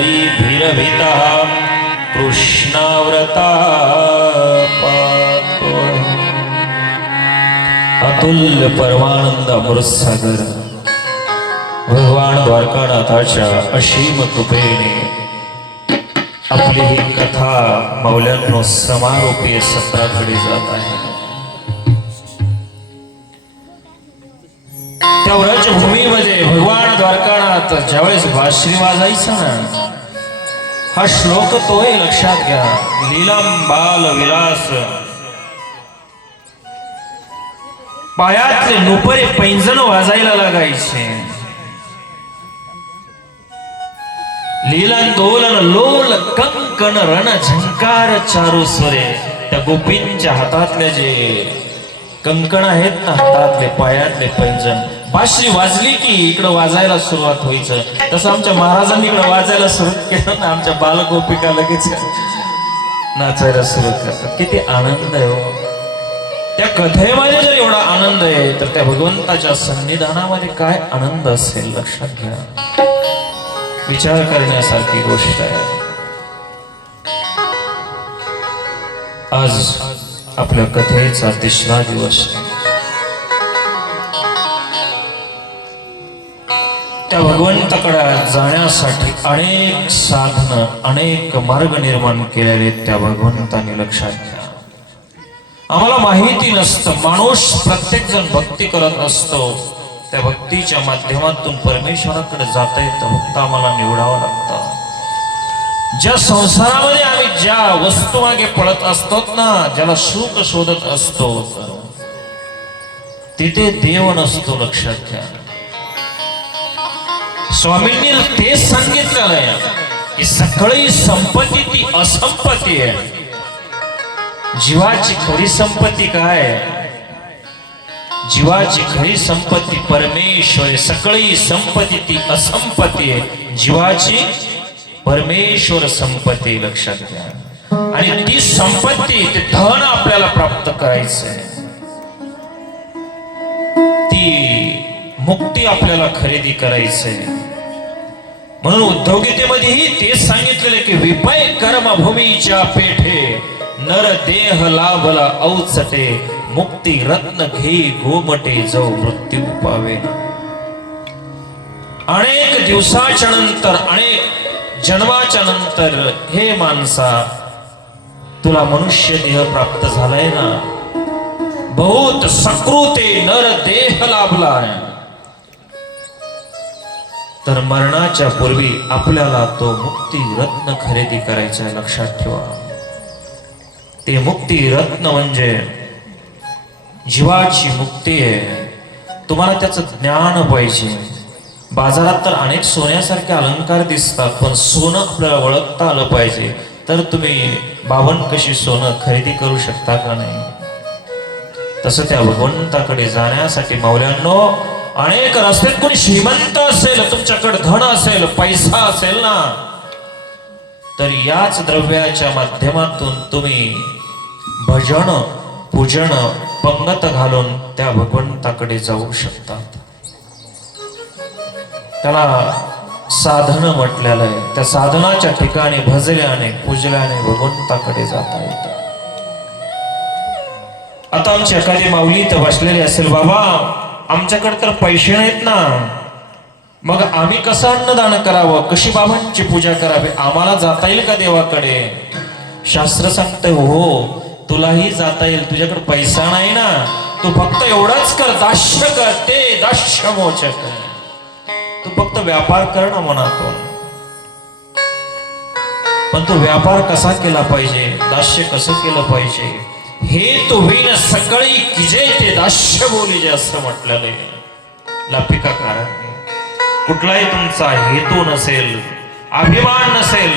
भीरभिता कृष्णाव्रता अतुल्य परमानंद अमृत सागर भगवान द्वारकानाथाच्या असीम कृपेने आपली ही कथा मौल्यांनो समारोपीय सत्राकडे जात आहे। त्या व्रजभूमीमध्ये भगवान द्वारकानाथ ज्यावेळेस बासरी वाजायचा ना, हा श्लोक तोय लक्षात घ्या। लीलम बाल विलास, पायातले नुपरे पैंजण वाजायला लागायचे। लीलन दोलन लोल कंकण रण झंकार चारू स्वरे। त्या गोपींच्या हातातले जे कंकण आहेत ना, हातातले पायातले पैंजण, बासरी वाजली की इकडं वाजायला सुरुवात व्हायचं। तसं आमच्या महाराजांनी इकडं वाजायला सुरुवात केलं ना, आमच्या बालगोपिका लगेच नाचायला सुरुवात करतात। किती आनंद आहे हो त्या कथेमध्ये। जर एवढा आनंद आहे तर त्या भगवंताच्या सन्निधानामध्ये काय आनंद असेल लक्षात घ्या। विचार करण्यासारखी गोष्ट आहे। आज आपल्या कथेचा तिसरा दिवस आहे। त्या भगवंताकडे जाण्यासाठी अनेक साधन, अनेक मार्ग निर्माण केलेले त्या भगवंताने लक्षात घ्या। आम्हाला माहिती नसतं, माणूस प्रत्येक जण भक्ती करत असतो, त्या भक्तीच्या माध्यमातून परमेश्वराकडे जाता येतं। फक्त आम्हाला निवडावं लागतं। ज्या संसारामध्ये आम्ही ज्या वस्तू मागे पळत असतो ना, ज्याला सुख शोधत असतो, तिथे देव नसतो लक्षात घ्या। स्वामींनी तेच सांगितलेलं आहे की सगळी संपत्ती ती असंपत्ती आहे। जीवाची खरी संपत्ती काय? जीवाची खरी संपत्ती परमेश्वर। सगळी संपत्ती ती असंपत्ती आहे। जीवाची परमेश्वर संपत्ती लक्षात घ्या। आणि ती संपत्ती, ते धन आपल्याला प्राप्त करायचंय, ती मुक्ती आपल्याला खरेदी करायचंय। म्हणून उद्योगितेमध्येही तेच सांगितलेले की विपय कर्म भूमीच्या पेठे, नर देह लाभला औचटे, मुक्ती रत्न घेई गोमटे, जो मृत्यू पावे। अनेक दिवसाच्या नंतर, अनेक जन्माच्या नंतर, हे माणसा तुला मनुष्य देह प्राप्त झालाय ना, बहुत सकृते नर देह लाभलाय। तर मरणाच्या पूर्वी आपल्याला तो मुक्ती रत्न खरेदी करायचा आहे लक्षात ठेवा। ते मुक्ती रत्न म्हणजे जीवाची मुक्ती आहे। तुम्हाला त्याचं ज्ञान पाहिजे। बाजारात तर अनेक सोन्यासारखे अलंकार दिसतात, पण सोनं आपल्याला ओळखता आलं पाहिजे। तर तुम्ही 52 कशी सोनं खरेदी करू शकता का नाही? तसं त्या भगवंताकडे जाण्यासाठी मौल्यांनो अनेक रस्त्यात, कोणी श्रीमंत असेल, तुमच्याकडे धन असेल, पैसा असेल ना, तर याच द्रव्याच्या माध्यमातून तुम्ही भजन, पूजन, पंगत घालून त्या भगवंताकडे जाऊ शकतात। त्याला साधन म्हटलेलं आहे। त्या साधनाच्या ठिकाणी भजल्याने, पूजल्याने भगवंताकडे जाता येतं। आता आमची एखादी माऊली तर बसलेली असेल, बाबा आमच्याकडे तर पैसे नाहीत ना, मग आम्ही कसं अन्नदान करावं, कशी बाबांची पूजा करावी, आम्हाला जाता येईल का देवाकडे? शास्त्र सांगतंय हो, तुलाही जाता येईल। तुझ्याकडे पैसा नाही ना, तू फक्त एवढंच कर, दास्य कर, ते दास्य मोचक। तू फक्त व्यापार कर ना मनातून, पण तू व्यापार कसा केला पाहिजे, दास्य कसं केलं पाहिजे, हे तो विन सकळी किजे ते दास्य बोलीजे असं म्हटलेलं आहे लापिकाकारांनी। कुठलाही तुमचा हेतू नसेल, अभिमान नसेल,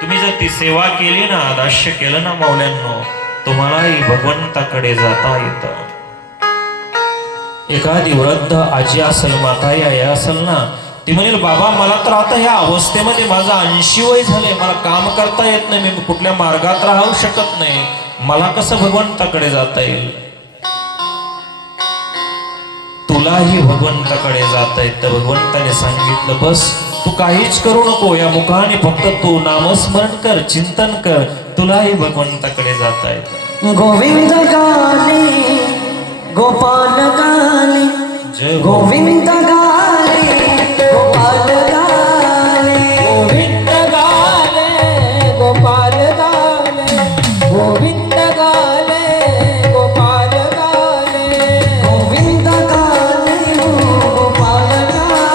तुम्ही जर ती सेवा केली ना, दास्य केलं ना मौल्यांनो, तुम्हालाही भगवंताकडे जाता येतं। एखादी वृद्ध आजी असेल, माताई आई असेल ना, ती म्हणेल बाबा मला तर आता ह्या अवस्थेमध्ये माझं 80 वय झालंय, मला काम करता येत नाही, मी कुठल्या मार्गात राहू शकत नाही, मला कसं भगवंताकडे जाता येईल? तुलाही भगवंताकडे जाता येतं। भगवंताने सांगितलं बस तू काहीच करू नको, या मुखाने फक्त तू नामस्मरण कर, चिंतन कर, तुलाही भगवंताकडे जाता येतं. गोविंद गाले गोपाल गाले, जय हो. गोविंद गाले गोपाल गाले, गोविंद गाले गोपाल गाले, गोविंद गाले गोपाल गाले, गोविंद गाले गोपाल गाले,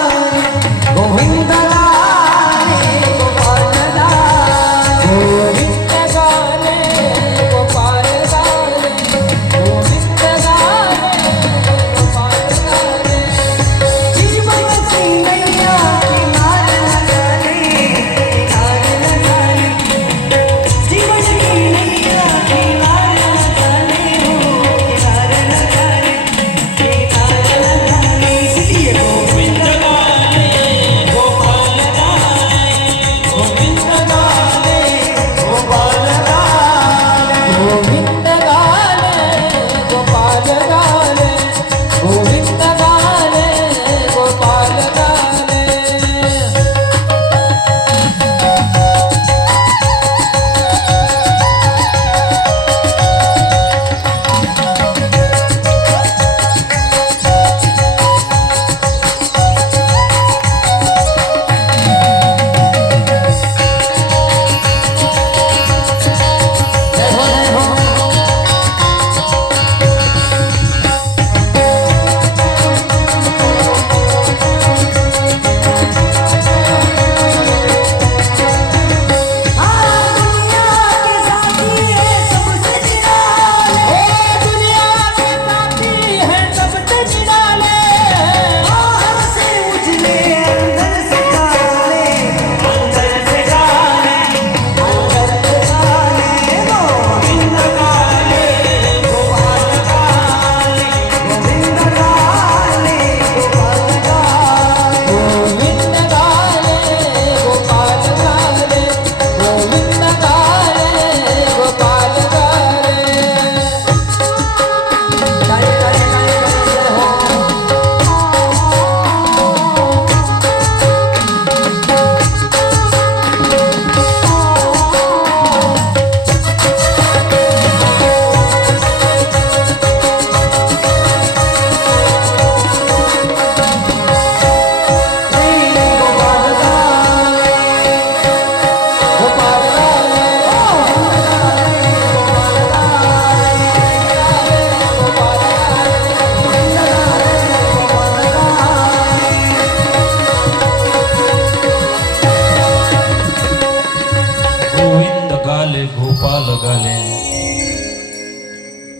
गोविंद गाले गोपाल गाले, गोविंद गाले गोपाल गाले, गोविंद गाले गोपाल गाले. जीवन की नैया किनार लगाले, किनार लगाले, जीवन की नैया किनार लगाले, किनार लगाले, किनार लगाले. इसलिए गोविंद गाले गोपाल गाले, गोविंद गाले गोपाल गाले, गोविंद गाले गोपाल गाले, गोविंद गाले गोपाल गाले. जय हो जय हो. दुनिया के साथी है सबसे निराले, दुनिया के साथी है सबसे निराले, बाहर से उजले अंदर से काले, अंदर से काले, अंदर से काले. गोविंद गाले गोपाल गाले, गोविंद गाले गोपाल गाले, गोविंद गाले गोपाल गाले, गोविंद गाले गोपाल गाले. गाले गाले गाले गाले हो. गोपाल गाले गोपाल गाले, गोपाल गोविंद गाले गोपाल गाले.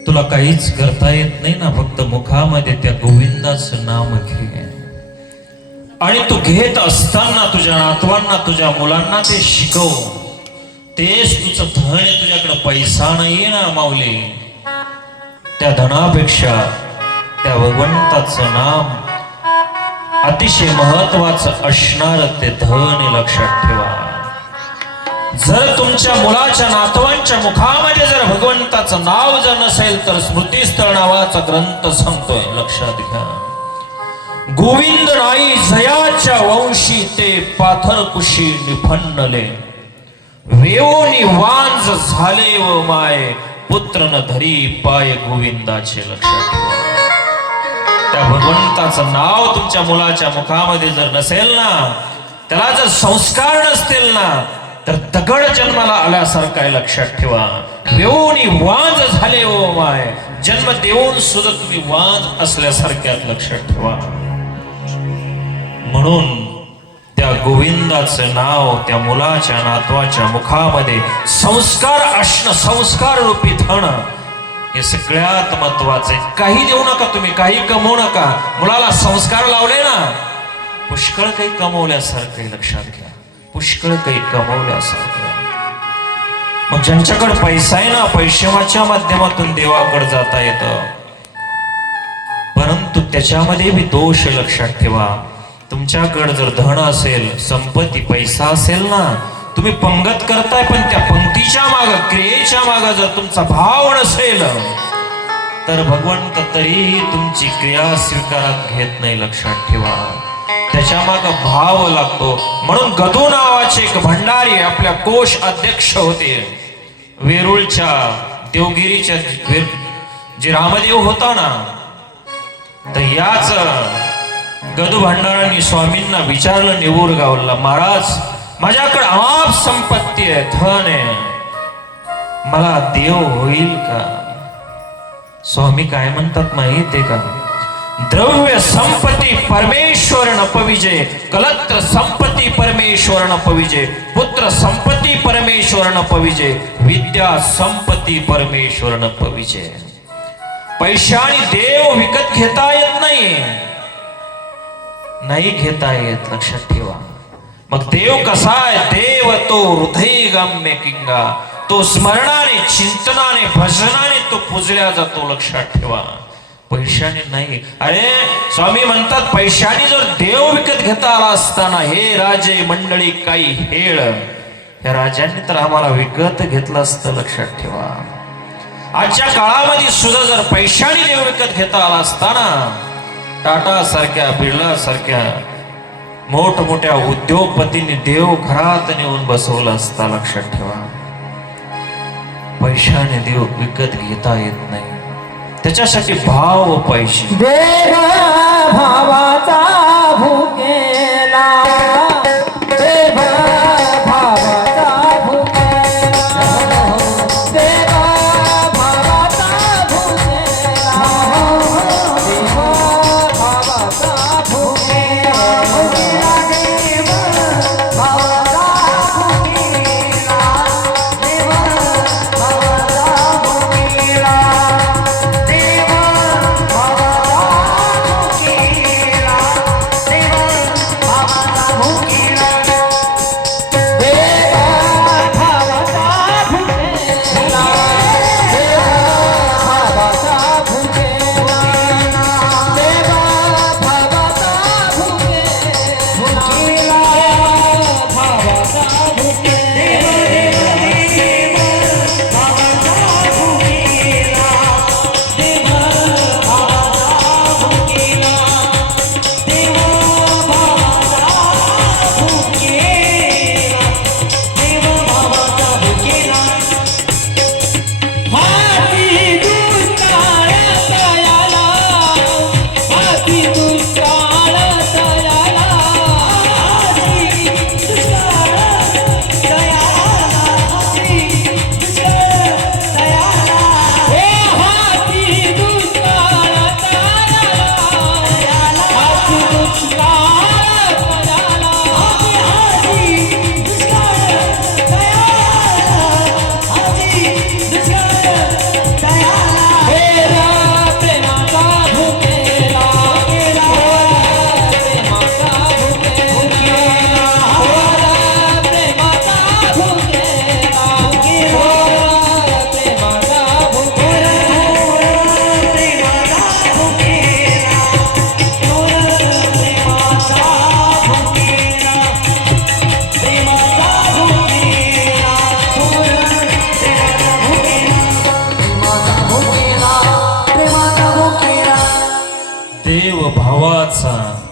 तुला काहीच करता येत नाही ना, फक्त मुखामध्ये त्या गोविंदाचं नाम घे. आणि तू घेत असताना तुझ्या नातवांना, तुझ्या मुलांना ते शिकव. तेच तुझं धन आहे. तुझ्याकडे पैसा नाहीये ना माऊली, त्या धनापेक्षा त्या भगवंताचं नाम अतिशय महत्वाचं असणार ते धन लक्षात ठेवा. जर तुमच्या मुलाच्या नातवांच्या मुखामध्ये जर भगवंताचं नाव जर नसेल तर स्मृतिस्थळ नावाचा ग्रंथ सांगतोय, लक्षात घ्या. गोविंद नाही जयाच्या वंशी ते पाथर कुशी निफन्नले, वेवोनी वांज झाले व माय पुत्र न धरी पाय गोविंदाचे. लक्षात ठेवा. त्या भगवंताचं नाव तुमच्या मुलाच्या मुखामध्ये जर नसेल ना, त्याला जर संस्कार नसतील ना, तर दगड जन्माला आल्यासारखं आहे. लक्षात ठेवा. वेवोनी वांज झाले व माय, जन्म देऊन सुद्धा तुम्ही वांज असल्यासारख्यात. लक्षात ठेवा. म्हणून त्या गोविंदाचं नाव त्या मुलाच्या नातवाच्या मुखामध्ये संस्कार असणं, संस्कार रूपी धन हे सगळ्यात महत्वाचं आहे. काही देऊ नका तुम्ही, काही कमवू नका. मुलाला संस्कार लावले ना, पुष्कळ काही कमवल्यासारखं. लक्षात घ्या, पुष्कळ काही कमवल्यासारखं. मग ज्यांच्याकडे पैसा आहे ना, पैशाच्या माध्यमातून देवाकडे जाता येतं, परंतु त्याच्यामध्ये बी दोष. लक्षात ठेवा. तुमच्याकडे जर धन असेल, संपत्ती, पैसा असेल ना, तुम्ही पंगत करताय, पण त्या पंक्तीच्या माग, क्रियेच्या माग जर तुमचा भाव नसेल तर भगवंत तरीही तुमची क्रिया स्वीकारात घेत नाही. लक्षात ठेवा. त्याच्या माग भाव लागतो. म्हणून गदू नावाचे एक भंडारी आपल्या कोष अध्यक्ष होते. वेरूळच्या देवगिरीच्या जे रामदेव होता ना, तर याच गदू भंडारांनी स्वामींना विचारलं निवूर गावला, महाराज माझ्याकडे अमाप संपत्ती आहे, धन आहे, मला देव होईल का? स्वामी काय म्हणतात माहितीये का? द्रव्य संपत्ती परमेश्वर न पविजे, कलत्र संपत्ती परमेश्वर न पविजे, पुत्र संपत्ती परमेश्वर न पविजे, विद्या संपत्ती परमेश्वर न पविजे. पैशाने देव विकत घेता येत नाही घेता येत, लक्षात ठेवा. मग देव कसा आहे? देव तो हृदय गम्य किंगा, तो स्मरणाने चिंतनाने भजनाने तो पूजल्या जातो, लक्षात ठेवा. पैशाने नाही. अरे स्वामी म्हणतात पैशाने जर देव विकत घेता आला असताना, हे राजे मंडळी काही हेळ, या राजांनी तर आम्हाला विकत घेतलं असतं, लक्षात ठेवा. आजच्या काळामध्ये सुद्धा जर पैशाने देव विकत घेता आला असताना, टाटा सारख्या बिर्ला सारख्या मोठमोठ्या उद्योगपतींनी देव घरात नेऊन बसवलं असता, लक्षात ठेवा. पैशाने देव विकत घेता येत नाही, त्याच्यासाठी भाव पाहिजे. देव भावाचा भुकेला, देव भावाचा भुकेला, देव भावाचा भुकेला, देव भावाचा भुकेला, देव भावाचा भुकेला, देव भावाचा भुकेला.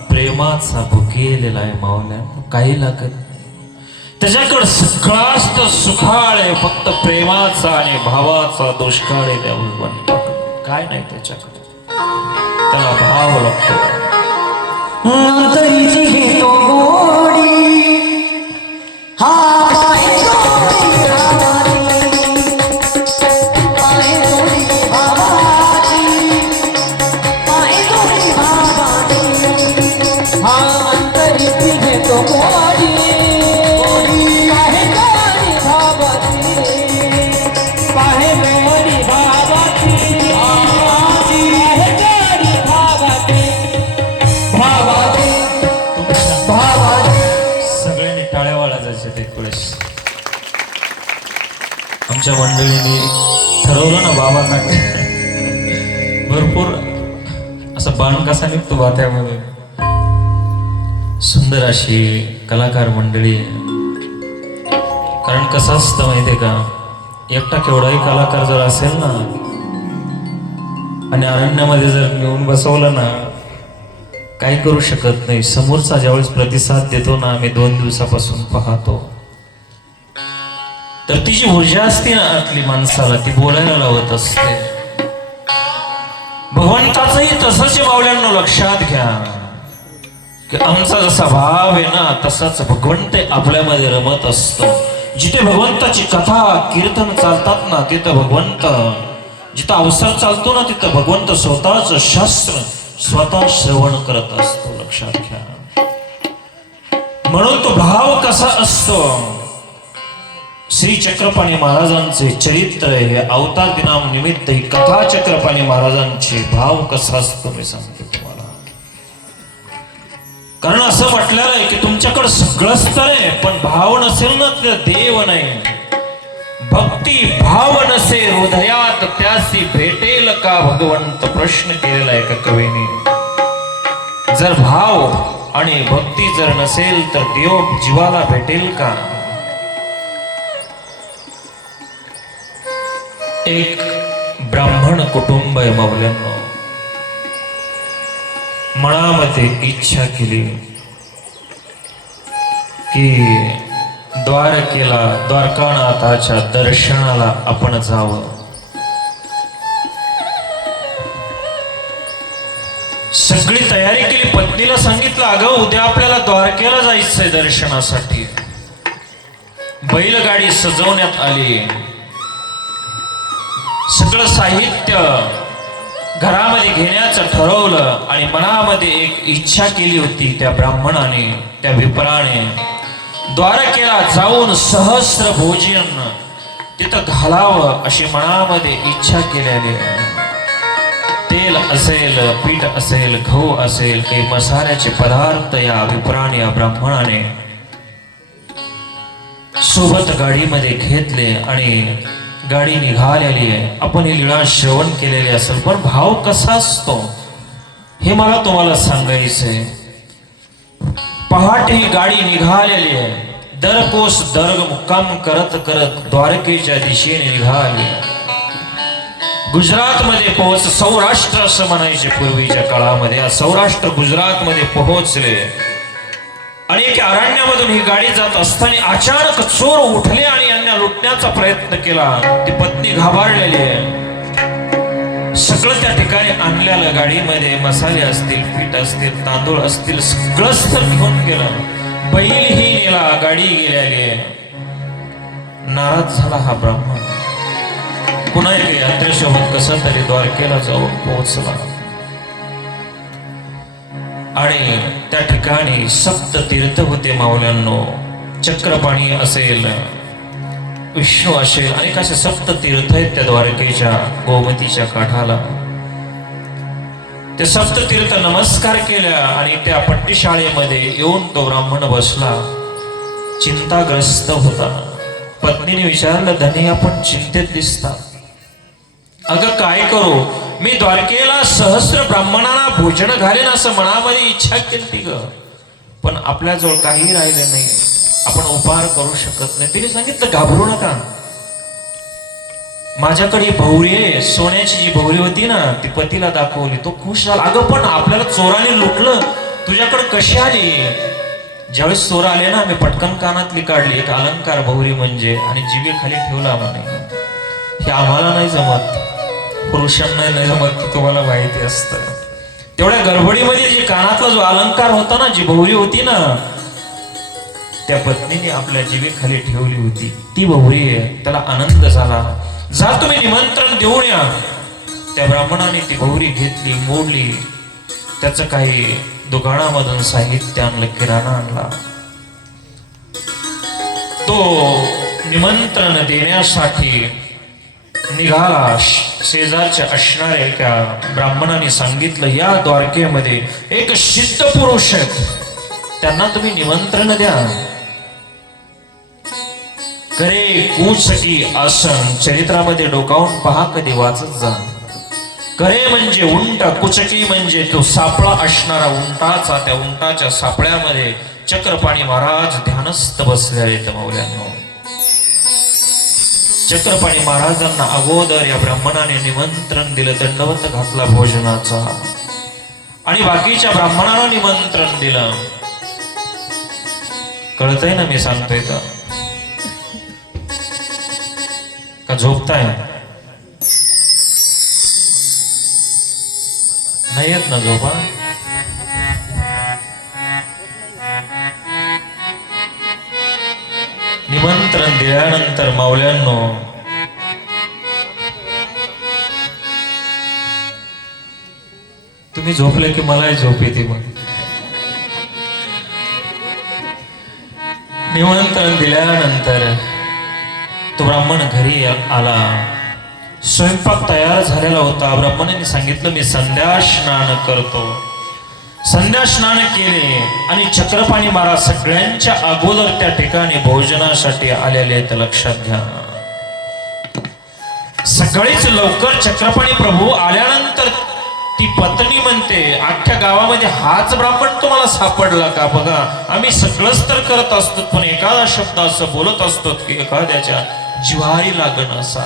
प्रेमाचा भुकेलेला आहे मावल्या, काही लागत नाही. त्याच्याकडे सगळाच सुखाळ आहे, फक्त प्रेमाचा आणि भावाचा दुष्काळ आहे. त्या भगवान काय नाही त्याच्याकडे, त्याला भाव लागतो. तरीची घेतो गोडी, हा पाय गोडी भावाची, पाय गोडी भावाची, पाय गोडी भावाची, हा अंतरीची घेतो गोडी, पाय गोडी भावाची, पाय गोडी भावाची, सगळ्यांनी टाळ्या वाजवायच्या ते थोडेस. आमच्या मंडळींनी ठरवलं ना बाबा काय भरपूर असं बाण कसा निघतो बात्यामध्ये. सुंदर अशी कलाकार मंडळी. कारण कसं असतं माहितीये का, एकटा केवढाही कलाकार जर असेल ना आणि अरण्यामध्ये जर नेऊन बसवलं ना, काही करू शकत नाही. समोरचा ज्यावेळेस प्रतिसाद देतो ना, आम्ही 2 दिवसापासून पाहतो, तर ती जी ऊर्जा असते ना आतली माणसाला, ती बोलायला लावत असते. भगवंताचंही तसंच मावल्यांनो लक्षात घ्या की आमचा जसा भाव आहे ना, तसाच भगवंत आपल्यामध्ये रमत असतो. जिथे भगवंताची कथा कीर्तन चालतात ना, तिथं भगवंत, जिथं अवसर चालतो ना, तिथं भगवंत स्वतःच शास्त्र स्वतः श्रवण करत असतो. लक्षात घ्या. म्हणून तो भाव कसा असतो. श्री चक्रपाणी महाराजांचे चरित्र हे अवतार दिनानिमित्त ही कथा चक्रपाणी महाराजांचे भाव कसा असतो मी सांगतो तुम्हाला. कारण असं म्हटलेलं आहे की तुमच्याकडे सगळंच तर आहे, पण भाव नसेल ना तर देव नाही. भक्ती भाव नसे हृदयात त्यासी भेटेल का भगवंत, प्रश्न केलेला आहे का कवीने. जर भाव आणि भक्ती जर नसेल तर देव जीवाला भेटेल का. एक ब्राह्मण कुटुंब आहे मावल्यांनो. मनामध्ये इच्छा केली की द्वारकेला, द्वारकानाथाच्या दर्शनाला आपण जावं. सगळी तयारी केली. पत्नीला सांगितलं, अगं उद्या आपल्याला द्वारकेला जायचंय दर्शनासाठी. बैलगाडी सजवण्यात आली. सगळं साहित्य घरामध्ये घेण्याचं ठरवलं आणि मनामध्ये एक इच्छा केली होती त्या ब्राह्मणाने, त्या विप्राने, द्वारकेला जाऊन सहस्र भोजन तिथं घालावं अशी मनामध्ये इच्छा केलेली. तेल असेल, पीठ असेल, गहू असेल, काही मसाल्याचे पदार्थ या विप्राने, या ब्राह्मणाने सोबत गाडीमध्ये घेतले आणि गाडी निघालेली आहे. आपण ही लीळा श्रवण केलेली असेल, पण भाव कसा असतो हे मला तुम्हाला सांगायचंय. पहाटे ही गाडी निघालेली आहे. दरकोस दर्ग मुक्काम करत करत द्वारकेच्या दिशेने निघाली. गुजरात मध्ये पोहोच, सौराष्ट्र असं म्हणायचे पूर्वीच्या काळामध्ये, सौराष्ट्र गुजरात मध्ये पोहोचले. आणि एका अरण्यामधून ही गाडी जात असताना अचानक चोर उठले आणि यांना लुटण्याचा प्रयत्न केला. ती पत्नी घाबरलेली आहे. सगळं त्या ठिकाणी आणलेलं गाडीमध्ये मसाले असतील, पीठ असतील, तांदूळ असतील, सगळंच तर घेऊन गेलं. बैलही नेला, गाडी गेलेली आहे. नाराज झाला हा ब्राह्मण. पुन्हा एक यात्रेसोबत कसं तरी द्वारकेला जाऊन पोहोचला आणि त्या ठिकाणी सप्त तीर्थ होते मावल्यांनो. चक्रपाणी असेल, विष्णू असेल, अनेक असे सप्त तीर्थ आहेत त्या द्वारकेच्या गोमतीच्या काठाला. ते सप्त तीर्थ नमस्कार केल्या आणि त्या पट्टीशाळेमध्ये येऊन तो ब्राह्मण बसला. चिंताग्रस्त होता. पत्नीने विचारलं, धनी आपण चिंतेत दिसता. अगं काय करू, मी द्वारकेला सहस्र ब्राह्मणांना भोजन घालेन असं मनामध्ये इच्छा केली ग, पण आपल्याजवळ काही राहिलं नाही, आपण उपहार करू शकत नाही. तिने सांगितलं, घाबरू नका, माझ्याकडे भौरी आहे. सोन्याची जी भौरी होती ना, ती पतीला दाखवली, तो खुश झाला. अगं पण आपल्याला चोराने लुटलं, तुझ्याकडे कशी आली. ज्यावेळेस चोर आले ना, मी पटकन कानातली काढली, एक अलंकार भौरी म्हणजे, आणि जिभे खाली ठेवला म्हणे. हे आम्हाला नाही जमत, पुरुषांना नाही जमत, तुम्हाला माहिती असतं. तेवढ्या गडबडीमध्ये जे कानातला जो अलंकार होता ना, जी भौरी होती ना, त्या पत्नीने आपल्या जिभेखाली ठेवली होती. ती भौरी आहे. त्याला आनंद झाला. जा तुम्ही निमंत्रण देऊन या. त्या ब्राह्मणाने ती भौरी घेतली, मोडली, त्याचं काही दुकानामधून साहित्य आणलं, किराणा आणला. तो निमंत्रण देण्यासाठी निघाला. शेजारच्या असणाऱ्या एका ब्राह्मणाने सांगितलं, या द्वारकेमध्ये एक सिद्ध पुरुष आहेत, त्यांना तुम्ही निमंत्रण द्या. करे कुचकी आसन, चरित्रामध्ये डोकावून पहा, कधी वाचत जा. करे म्हणजे उंट, कुचकी म्हणजे तो सापळा असणारा उंटाचा. त्या उंटाच्या सापळ्यामध्ये चक्रपाणी महाराज ध्यानस्थ बसले आहेत मौल्यांनो. चक्रपाणी महाराजांना अगोदर या ब्राह्मणाने निमंत्रण दिलं, दंडवत घातला भोजनाचा, आणि बाकीच्या ब्राह्मणाला निमंत्रण दिलं. कळतंय ना मी सांगतोय का झोपताय? नाही येत ना झोपा? निमंत्रण दिल्यानंतर माऊल्यांनो तुम्ही झोपले की मलाही झोप येते. मग निमंत्रण दिल्यानंतर तो ब्राह्मण घरी आला. स्वयंपाक तयार झालेला होता. ब्राह्मणाने सांगितलं मी संध्या स्नान करतो. संध्या स्नान केले आणि चक्रपाणी महाराज सगळ्यांच्या अगोदर त्या ठिकाणी भोजनासाठी आलेले आहेत. लक्षात घ्या, सगळेच लवकर चक्रपाणी प्रभू आल्यानंतर ती पत्नी म्हणते अख्ख्या गावामध्ये हाच ब्राह्मण तुम्हाला सापडला का? बघा आम्ही सगळंच तर करत असतो पण एखादा शब्द असं बोलत असतो की एखाद्याच्या जिव्हारी लागण असा.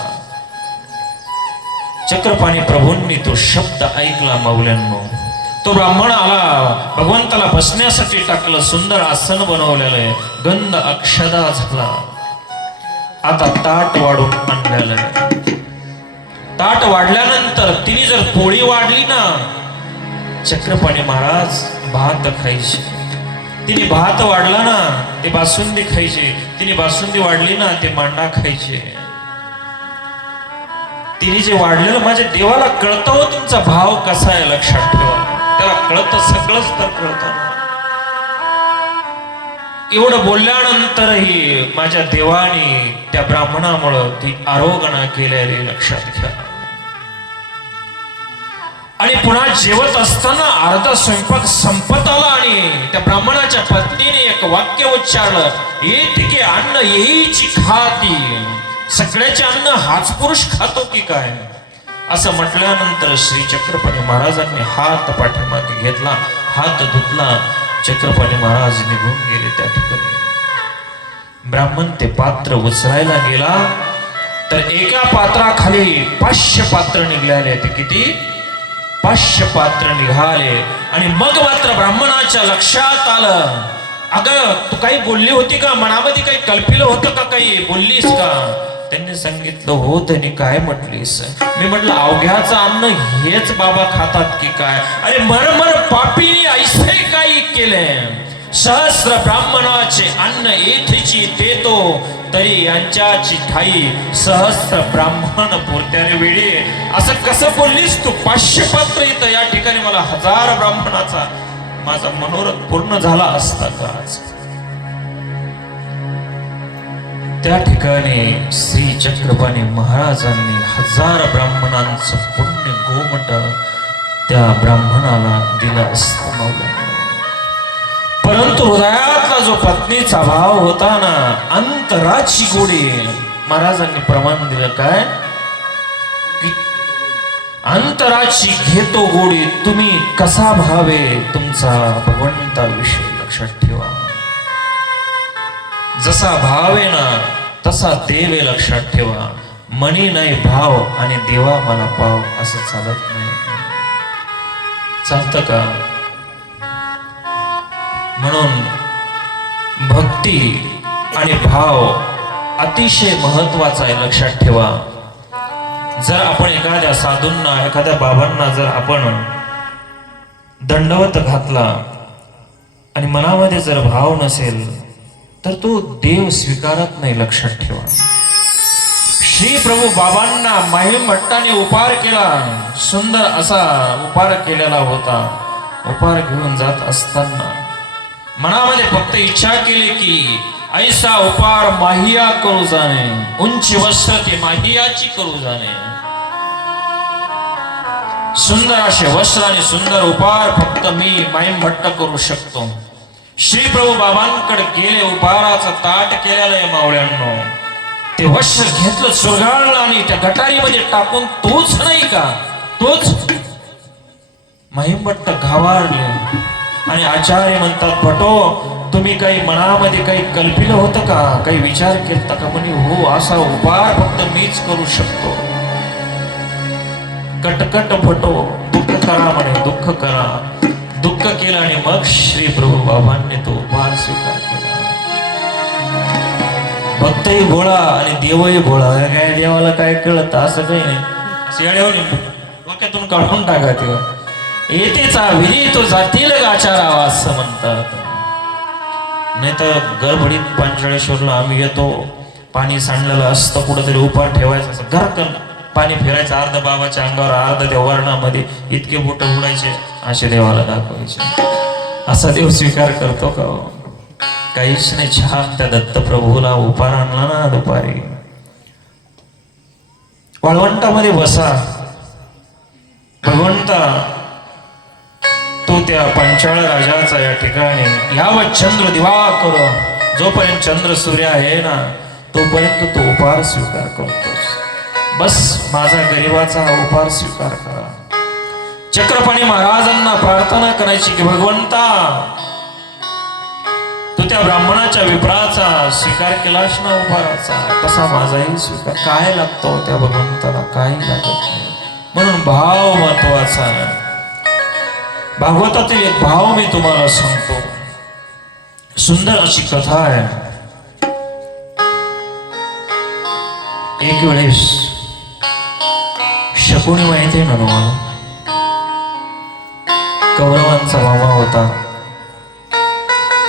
चक्रपाणी प्रभूंनी तो शब्द ऐकला. माऊल्यांनो तो ब्राह्मण आला, भगवंताला बसण्यासाठी टाकलं. सुंदर आसन बनवलेलं आहे. गंध अक्षदा झाला. आता ताट वाढून आणलेलं आहे. ताट वाढल्यानंतर तिने जर पोळी वाढली ना, चक्रपाणी महाराज भात खायचे. तिने भात वाढला ना ते बासुंदी खायचे. तिने बासुंदी वाढली ना ते मांडा खायचे. तिने जे वाढलेलं माझ्या देवाला कळतं हो तुमचा भाव कसा आहे. लक्षात ठेवा, त्याला कळतं सगळंच तर कळतं. एवढं बोलल्यानंतरही माझ्या देवाने त्या ब्राह्मणामुळं ती आरोगणा केलेली लक्षात घ्या. आणि पुन्हा जेवत असताना अर्धा स्वयंपाक संपत आला आणि त्या ब्राह्मणाच्या पत्नीने एक वाक्य उच्चारलं, येतिके अन्न येईची खाती. सगळ्याचे अन्न हाच पुरुष खातो की काय? असं म्हटल्यानंतर श्री चक्रपाणी महाराजांनी हात पाठीमागे घेतला, हात धुतला. चक्रपाणी महाराज निघून गेले त्या ठिकाणी. ब्राह्मण ते पात्र उचलायला गेला तर एका पात्राखाली 500 पात्र निघाले. ते किती? 500 पात्र निघाले. आणि मग मात्र ब्राह्मणाच्या लक्षात आलं, अगं तू काही बोलली होती का? मनामध्ये काही कल्पिलं होतं का? काही बोललीस का? त्यांनी सांगितलं हो. त्यांनी काय म्हटलीस? मी म्हटलं अवघ्याचं अन्न हेच बाबा खातात की काय? अरे मरमर पापीने ऐसे काही केले. सहस्र ब्राह्मणाचे अन्न येथीची देतो तरी यांच्याची ठाई सहस्र ब्राह्मण पुरत्याने वेळी. असं कसं बोललीस तू? 500 पात्र येतं या ठिकाणी मला 1000 ब्राह्मणाचा माझा मनोरथ पूर्ण झाला असता का? त्या ठिकाणी श्री चक्रपाणी महाराजांनी 1000 ब्राह्मणांचं पुण्य गोमट त्या ब्राह्मणाला दिलं असतं माऊला. परंतु हृदयातला जो पत्नीचा भाव होता ना, अंतराची गोडी, महाराजांनी प्रमाण दिलं काय की अंतराची घेतो गोडी. तुम्ही कसा भावे तुमचा भगवंताविषयी लक्षात ठेवा. जसा भाव आहे ना तसा देव आहे. लक्षात ठेवा. मनी नाही भाव आणि देवा मला पाव असं चालत नाही. चालतं का? म्हणून भक्ती आणि भाव अतिशय महत्वाचा आहे. लक्षात ठेवा. जर आपण एखाद्या साधूंना, एखाद्या बाबांना जर आपण दंडवत घातला आणि मनामध्ये जर भाव नसेल तर तो देव स्वीकारत नाही. लक्षात ठेवा. श्री प्रभू बाबांना माहीम भट्टाने उपार केला. सुंदर असा उपार केलेला होता. उपार घेऊन जात असताना मनामध्ये फक्त इच्छा केली की ऐसा उपार माहिया करू जाणे. उंची वस्त्र ते माहियाची करू जाणे. सुंदर असे वस्त्र आणि सुंदर उपार फक्त मी माहीम भट्ट करू शकतो. श्री प्रभू बाबांकडे गेले. उपाराचं ताट केलेलं आहे मावळ्यांनो. ते वस्त्र घेतलं, चुरगाळलं आणि त्या गटारीमध्ये टाकून तोच नाही का, तोच महिमभट्ट घावारले. आणि आचार्य म्हणतात, भटो तुम्ही काही मनामध्ये काही कल्पिलं होतं का? काही विचार केला का? म्हणे हो, असा उपार फक्त मीच करू शकतो. कटकट भटो दुःख करा म्हणे, दुःख करा. दुःख केलं आणि मग श्री प्रभू बाबांनी तो उपहार स्वीकार केला. भक्तही भोळा आणि देवही भोळा. काय देवाला काय कळत असं काही नाही. शेळ्यावरून डोक्यातून काढून टाका तेव्हा. येतेचा विधी तो जातील गाचारावा असं म्हणतात. नाही तर गडबडीत पांचाळेश्वरला आम्ही येतो, पाणी सांडलेलं असतं, कुठंतरी उपहार ठेवायचं असं घरकन पाणी फिरायचं, अर्ध बाबाच्या अंगावर अर्ध त्या वर्णामध्ये, इतके बोट उडायचे, असे देवाला दाखवायचे. असा देव स्वीकार करतो का? काहीच नाही. छान त्या दत्तप्रभूला उपहार आणला ना दुपारी. वाळवंटामध्ये बसा. भगवंता तो त्या पंचाळ राजाचा या ठिकाणी यावत चंद्र दिवाकर, जोपर्यंत चंद्र सूर्य आहे ना तोपर्यंत तो उपहार स्वीकार करतोस. बस माझा गरिबाचा हा उपहार स्वीकार करा. चक्रपाणी महाराजांना प्रार्थना करायची की भगवंता तू त्या ब्राह्मणाच्या विप्राचा स्वीकार केलास ना उपहाराचा, तसा माझाही स्वीकार. काय लागतो त्या भगवंताला? काही लागत नाही. म्हणून भाव महत्वाचा आहे. भागवतातील एक भाव मी तुम्हाला सांगतो. सुंदर अशी कथा आहे. एक वेळेस शकुनी माहिती आहे ना तुम्हाला? कौरवांचा मामा होता.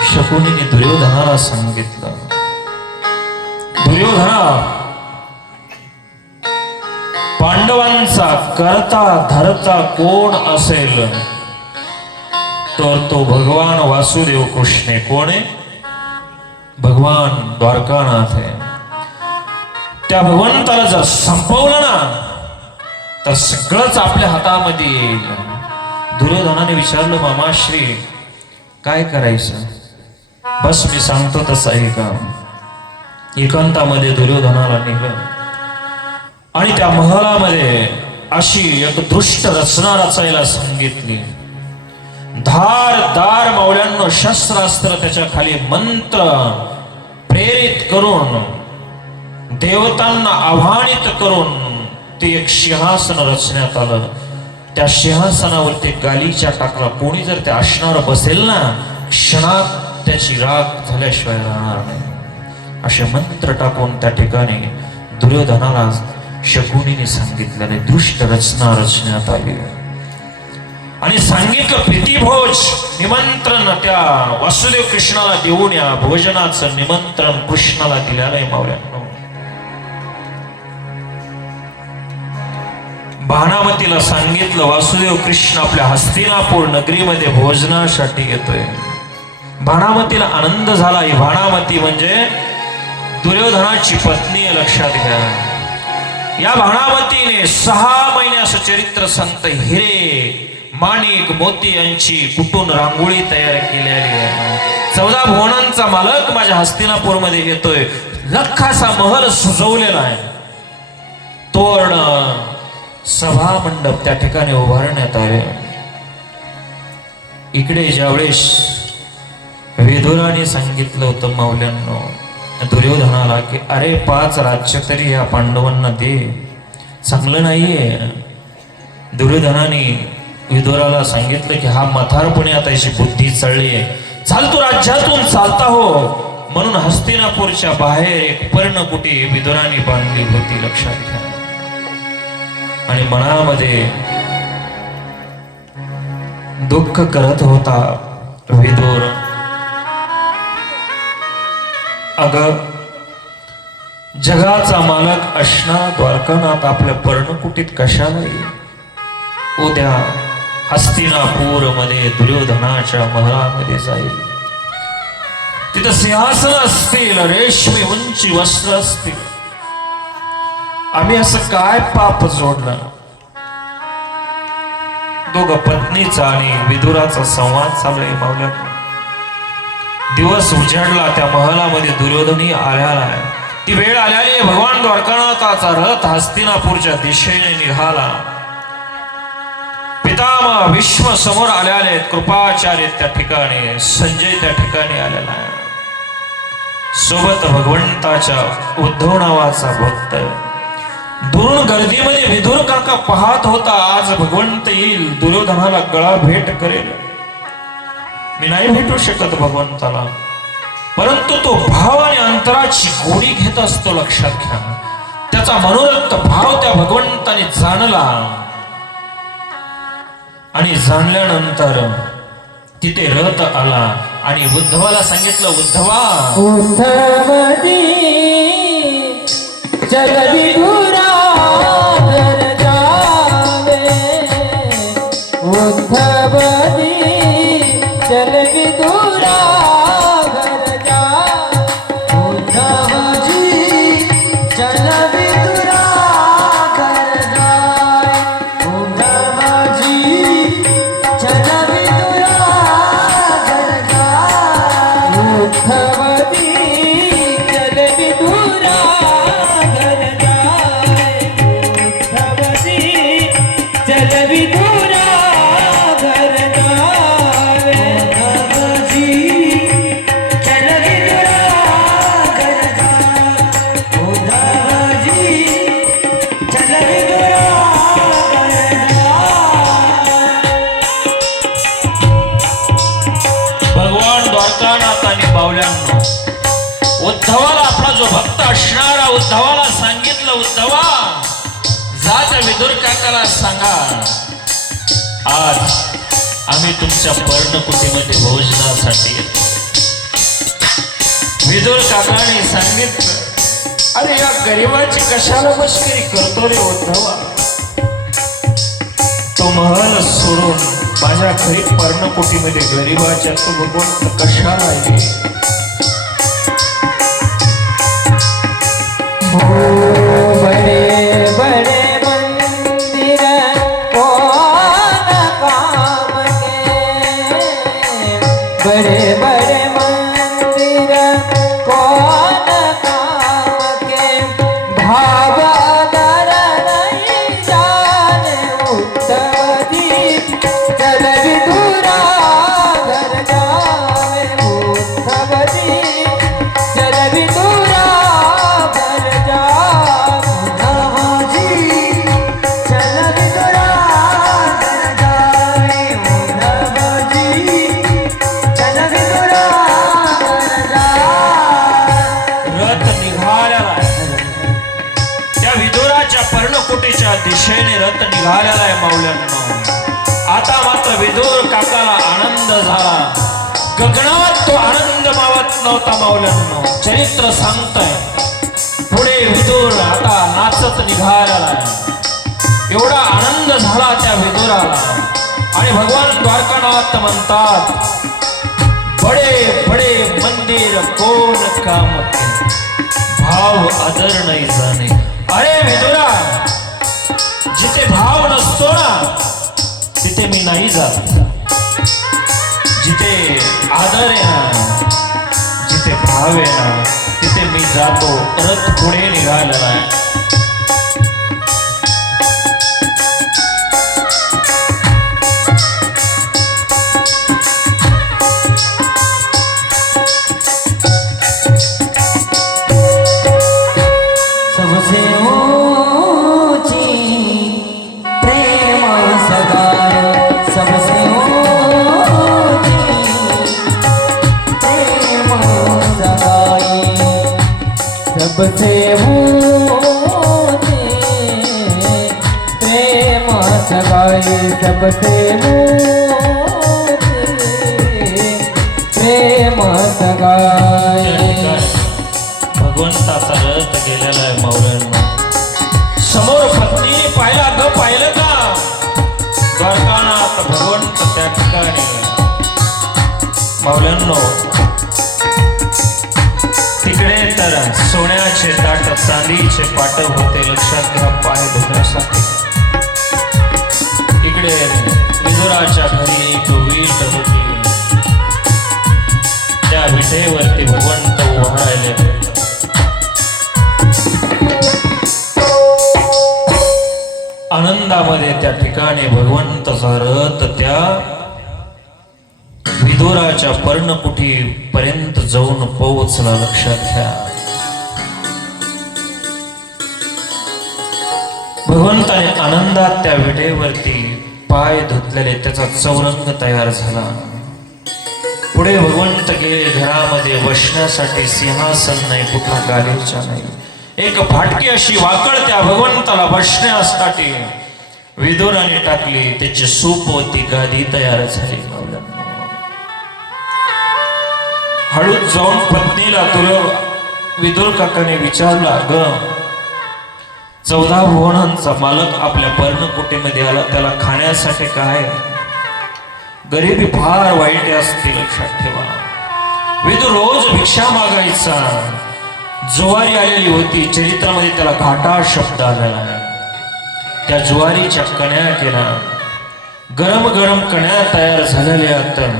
शकुनीने दुर्योधनाला सांगितलं, दुर्योधना, पांडवांचा करता धरता कोण असेल तर तो भगवान वासुदेव कृष्ण आहे. कोण आहे? भगवान द्वारकानाथ आहे. त्या भगवंताला जर संपवलं ना तर सगळंच आपल्या हातामध्ये येईल. दुर्योधनाने विचारलं, मामाश्री काय करायचं? बस मी सांगतो तसं आहे का? एकांतामध्ये दुर्योधनाला नेलं आणि त्या महलामध्ये अशी एक दृष्ट रचना रचायला सांगितली. धार दार मावळ्यांना शस्त्रास्त्र त्याच्या खाली मंत्र प्रेरित करून देवतांना आव्हानित करून ते एक सिंहासन रचण्यात आलं. त्या सिंहासनावरती गालीच्या टाकला. कोणी जर त्या आसनावर बसेल ना क्षणात त्याची राख झाल्याशिवाय राहणार नाही. असे मंत्र टाकून त्या ठिकाणी दुर्योधनाला शकुनीने सांगितल्याने दृष्ट रचना रचण्यात आली आणि सांगितलं प्रीतिभोज निमंत्रण त्या वासुदेव कृष्णाला देऊन या. भोजनाचं निमंत्रण कृष्णाला दिलेलं आहे मावळ्यांना. भानामतीला सांगितलं वासुदेव कृष्ण आपल्या हस्तिनापूर नगरीमध्ये भोजनासाठी येतोय. भानामतीला आनंद झाला. ही भानामती म्हणजे दुर्योधनाची पत्नी आहे, लक्षात घ्या. या भानामतीने 6 महिन्याचं चरित्र सांगतं. हिरे माणिक मोती यांची कुटून रांगोळी तयार केलेली आहे. 14 भुवनांचा मालक माझ्या हस्तिनापूर मध्ये येतोय. लखाचा महल सुजवलेला आहे. तोरण सभा मंडप त्या ठिकाणी उभारण्यात आले. इकडे ज्यावेळेस विदुराने सांगितलं होतं मावल्यांनो दुर्योधनाला की अरे 5 राज्य तरी या पांडवांना दे, चांगलं नाहीये. दुर्योधनाने विदुराला सांगितलं की हा म्हातारपणी आता याची बुद्धी चळली आहे, चाल तू राज्यातून चालता हो. म्हणून हस्तिनापूरच्या बाहेर एक पर्णकुटी विदुराने बांधली होती, लक्षात घ्या. आणि मनामध्ये दुःख करत होता विदुर. अग जगाचा मालक असणार द्वारकानाथ आपल्या पर्णकुटीत कशाला येईल? उद्या हस्तिनापूर मध्ये दुर्योधनाच्या महलामध्ये जाईल. तिथं सिंहासन असतील, रेशमी उंची वस्त्र असतील. आम्ही असं काय पाप जोडलं? दोघं पत्नीचा आणि विदुराचा संवाद चालू आहे मावल्या. दिवस उजाडला. त्या महलामध्ये दुर्योधनी आलेला आहे. ती वेळ आलेली आहे. भगवान द्वारकानाथाचा रथ हस्तिनापूरच्या दिशेने निघाला. पितामह भीष्म समोर आलेले आहेत. कृपाचार्य त्या ठिकाणी, संजय त्या ठिकाणी आलेला आहे. सोबत भगवंताच्या उद्धव नावाचा भक्त. दुरून गर्दीमध्ये विदुर काका पाहत होता आज भगवंत येईल, दुर्योधनाला गळा भेट करेल. मी नाही भेटू शकत भगवंताला, परंतु तो भाव आणि अंतराची गोडी घेत असतो. लक्षात घ्या, त्याचा मनोरथ भाव त्या भगवंताने जाणला आणि जाणल्यानंतर तिथे रथ आला आणि उद्धवाला सांगितलं, उद्धवा उद्धवदी जगविधुरा घर जावे, उद्धवदी जगविधुरा घर जावे, उद्धवजी जगविधुरा घर जावे, उद्धवजी जगविधुरा घर जावे, उद्धवदी जगविधुरा घर जावे, उद्धवदी जगविधुरा घर जावे, उद्धवजी जगविधुरा घर जावे, उद्धवजी जगविधुरा घर जावे. भगवान द्वारकानाथ आणि बावल्यांनो, उद्धवाला आपला जो भक्त असणारा उद्धवाला सांगितलं, उद्धवा जा त्या विदुर काकाला सांगा, आज आम्ही तुमच्या पर्णकुटीमध्ये भोजनासाठी येतो. विदुर काकाने सांगितलं, अरे या गरीबाची कशाला मस्करी करतो रे उद्धवा, तो महल सोडून माझ्या घरी पर्णकुटीमध्ये गरीबाच्या तो भगवंत कशाला आहे. बड़े बड़े मंदिर कौन काम के, बड़े बड़े मंदिर कौन काम के, भाव अगर नहीं जाने, उद्धवजी जगविधुरा घर जावे, उद्धवजी जगविधुरा घर जावे, उद्धवजी जगविधुरा घर जावे, उद्धवजी जगविधुरा घर जावे. रथ निघालेला आहे, त्या विदुराच्या पर्णकुटीच्या दिशेने रथ निघालेला आहे. माऊल्यांनो, आता मात्र विदुर काकाला आनंद झाला, गगनात तो आनंद मावत नव्हता. माऊल्यांनो, चरित्र सांगतंय पुढे विदुर आता नाचत निघालेला आहे. एवढा आनंद झाला त्या विदुराला आणि भगवान द्वारकानाथ म्हणतात, बडे बडे मंदिर कोण काम के, भाव आदर नाही जाणे. अरे विदुरा, जिथे भाव नसतो ना तिथे मी नाही जात, जिथे आदर आहे ना, जिथे भाव आहे ना तिथे मी जातो. रथ पुढे निघालेला आहे. सबसे ऊंची प्रेम सगाई, सबसे ऊंची प्रेम सगाई, सबसे ऊंची प्रेम सगाई, सबसे ऊंची प्रेम सगाई. भगवंताचा रथ गेलेला आहे. माऊल्यांनो, समोर पत्नीने पाहिला, ग पाहिलं का द्वारकानाथ भगवंत त्या ठिकाणी. माऊल्यांनो, तिकडे तर सोन्याचे ताट चांदीचे पाट होते. लक्षात घ्या, पाय धुण्यासाठी. इकडे विदुराच्या घरी एक वीट होती, त्या विटेवरती भगवंत उभा राहिले. आनंदामध्ये त्या ठिकाणी भगवंताचा रथ त्या विदुराच्या पर्णकुटी पर्यंत जाऊन पोहोचला. लक्षात घ्या, भगवंताने आनंदात त्या विटेवरती पाय धुतलेले त्याचा चौरंग तयार झाला. पुढे भगवंत गेले घरामध्ये बसण्यासाठी सिंहासन नाही, कुठला गालीचा नाही. एक फाटकी अशी वाकड त्या भगवंताला बसण्यासाठी विदुराने टाकली. त्याची सूप होती, गादी तयार झाली. हळूच जाऊन पत्नीला विदुर काकाने विचारला, ग 14 भुवनांचा मालक आपल्या पर्णकुटीमध्ये आला, त्याला खाण्यासाठी काय? गरिबी फार वाईट असते, लक्षात ठेवा. विदुर रोज भिक्षा मागायचा. ज्वारी आलेली होती, चरित्रामध्ये त्याला घाटा शब्द आलेला आहे. त्या ज्वारीच्या कण्या केल्या, गरम गरम कण्या तयार झालेल्या. तर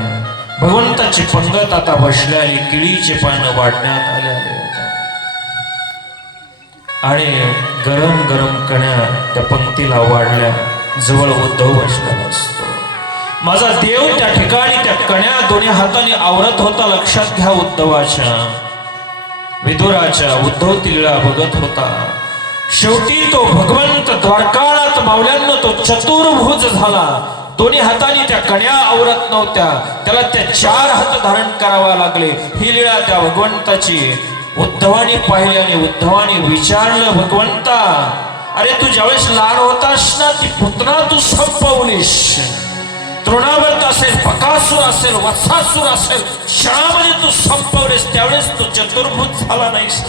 भगवंताची पंगत आता बसलेली, केळीचे पानं वाढण्यात आले आणि गरम गरम कण्या त्या पंक्तीला वाढल्या. जवळ उद्धव बसलेला असतो. माझा देव त्या ठिकाणी त्या कण्या दोन्ही हाताने आवरत होता. लक्षात घ्या, उद्धवाच्या विदुराच्या उद्धव तिला बघत होता. शेवटी तो भगवंत द्वारकाळात मावल्यानं तो चतुर्भुज झाला. दोन्ही हाताने त्या कण्या आवरत नव्हत्या, त्याला त्या 4 हात धारण करावा लागले. ही लीळा त्या भगवंताची उद्धवाने पाहिली आणि उद्धवाने विचारलं, भगवंता, अरे तू ज्यावेळेस लहान होतास ना, ती पुतना तू संपवलीस. तृणावर्त असेल, बकासूर असेल, वत्सासूर असेल, क्षणामध्ये तू संपवलीस. त्यावेळेस तू चतुर्भुज झाला नाहीस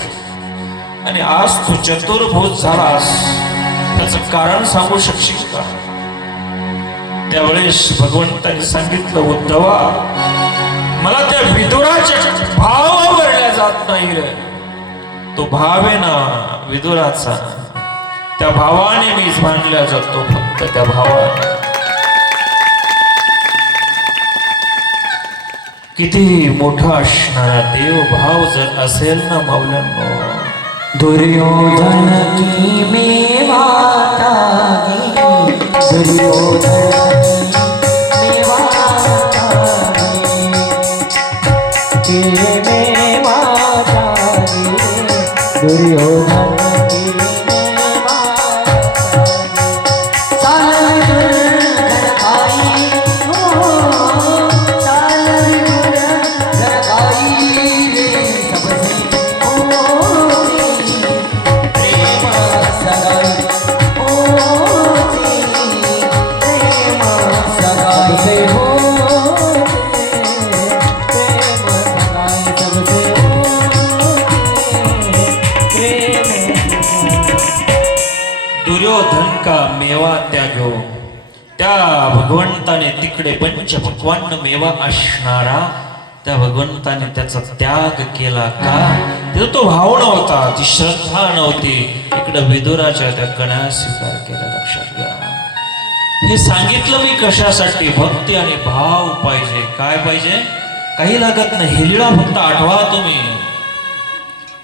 आणि आज तू चतुर्भुज झालास. त्याचं कारण सांगू शकशील का? त्यावेळेस भगवंताने सांगितलं, उद्धवा, मला त्या विदुराच्या भाव वरल्या जात नाही रे. तो भाव आहे ना विदुराचा, त्या भावाने मी मानल्या जातो, फक्त त्या भावाने. किती मोठा असणारा देव भाव जर असेल ना मावल्यांनो. दुर्योधन की मेवा टांगी, दुर्योधन की मेवा टांगी, के मेवा टांगी, दुर्योधन की मेवा टांगी. साल दुर्धर आई हो, साल दुर्धर आई रे, सबसे दुर्योधन का मेवा त्यागो. त्या भगवंताने तिकडे पंचपक्वान्न मेवा असणारा त्या भगवंताने त्याचा त्याग केला का? तिथं तो भाव नव्हता, ती श्रद्धा नव्हती. इकडे विदुराच्या त्या कण्या स्वीकार केल्या. लक्षात घ्या, हे सांगितलं मी कशासाठी? भक्ती आणि भाव पाहिजे. काय पाहिजे? काही लागत नाही. ही लीळा फक्त आठवा तुम्ही.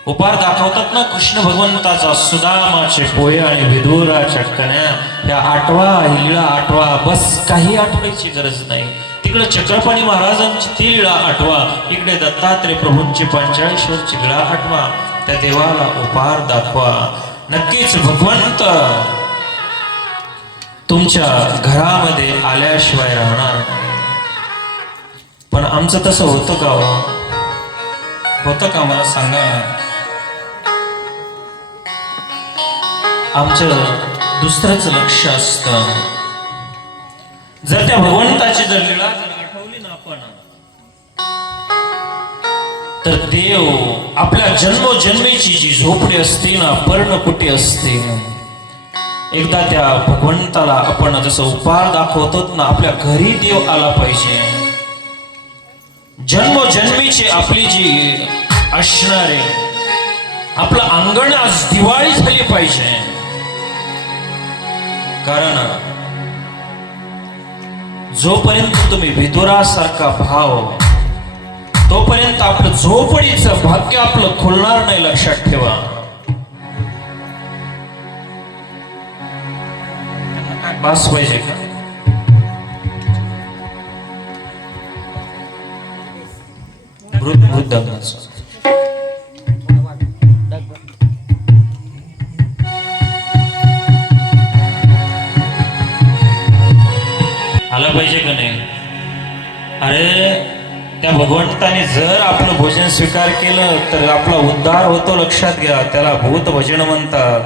उपार दाखवतात ना कृष्ण भगवंताचा, सुदामाचे पोहे आणि विदुराच्या कण्या, ह्या आठवा, ही लीळा आठवा. बस, काही आठवायची गरज नाही. तिकडे चक्रपाणी महाराजांची ती लीळा आठवा, इकडे दत्तात्रय प्रभूंची 45ची लीळा आठवा. त्या देवाला उपार दाखवा. नक्कीच भगवंत तुमच्या घरामध्ये आल्याशिवाय राहणार नाही. पण आमचं तसं होतं का? होतं का? मला सांगा. आमचं दुसरंच लक्ष असतं. जर त्या भगवंताची जर लीळा आठवली ना आपण, तर देव आपल्या जन्मोजन्मीची जी झोपडी असते ना, पर्णकुटी असते, एकदा त्या भगवंताला आपण जसं उपार दाखवतो ना, आपल्या घरी देव आला पाहिजे. जन्मोजन्मीची आपली जी असणारे आपलं अंगण आज दिवाळी झाली पाहिजे. कारण जोपर्यंत तुम्ही विदुरासारखा भाव, तोपर्यंत आपलं झोपडीचं भाग्य आपलं खुलणार नाही. लक्षात ठेवा. बास पाहिजे का? वृद्धांचं आला पाहिजे का नाही? अरे त्या भगवंताने जर आपलं भोजन स्वीकार केलं तर आपला उद्धार होतो, लक्षात घ्या. त्याला भूत भजन म्हणतात.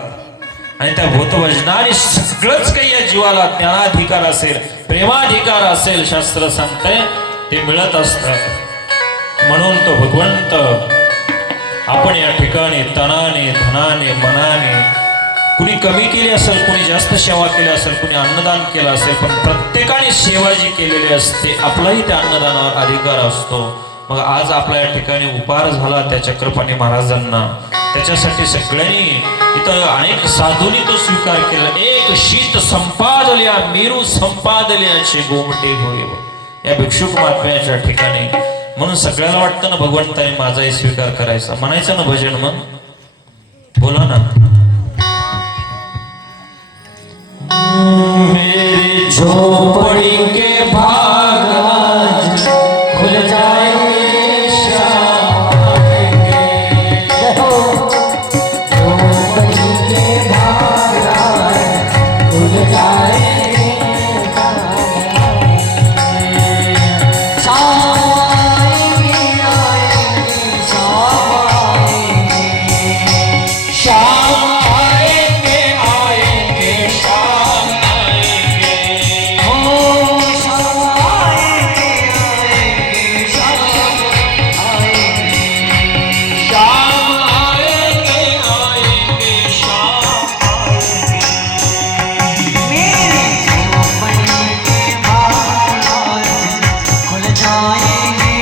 आणि त्या भूत भजनाने सगळंच काही या जीवाला ज्ञानाधिकार असेल, प्रेमाधिकार असेल, शास्त्र सांगतंय ते मिळत असतं. म्हणून तो भगवंत आपण या ठिकाणी तनाने, धनाने, मनाने कुणी कमी केली असेल, कुणी जास्त सेवा केली असेल, कुणी अन्नदान केलं असेल, पण प्रत्येकाने सेवा जी केलेली असते आपलाही त्या अन्नदानावर अधिकार असतो. मग आज आपल्या या ठिकाणी उपहार झाला त्या चक्रपाणी महाराजांना, त्याच्यासाठी सगळ्यांनी इथं अनेक साधूंनी तो स्वीकार केला. एक शीत संपादल्या मेरू संपादल्याचे गोमटे होय, या भिक्षुक महात्म्याच्या ठिकाणी. म्हणून सगळ्याला वाटतं ना भगवंताने माझाही स्वीकार करायचा, म्हणायचं ना भजन. मग बोला ना. मेरी झोपड़ी के भाग आज खुल जाएंगे, शाम आएंगे. झोपड़ी के भाग आज खुल जाएंगे, शाम आएंगे, आएंगे, शाम आएंगे, शाम आएंगे, आएंगे, शाम आएंगे. ओ शाम आएंगे, आएंगे, शाम आएंगे. शाम आएंगे, आएंगे, शाम आएंगे. मेरे झोपड़ी के भाग आज खुल जाएंगे,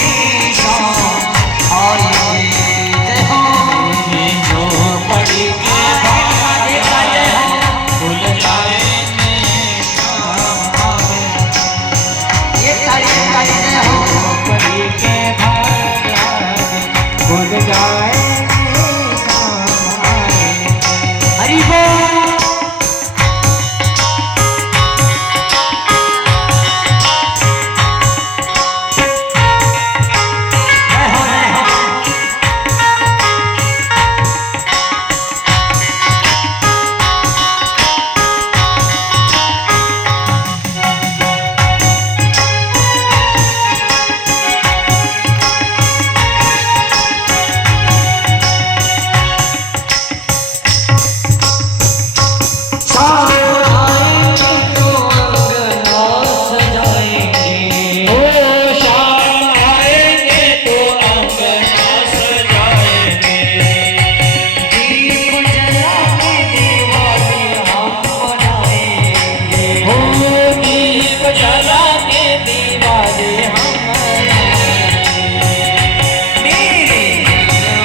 शाम आएंगे. जय हो. मेरी झोपड़ी के भाग खुल जाएंगे, शाम आएंगे. ये ताली ताली जय हो. झोपड़ी के भाग आज खुल जाएंगे, शाम आएंगे. हरि बोल.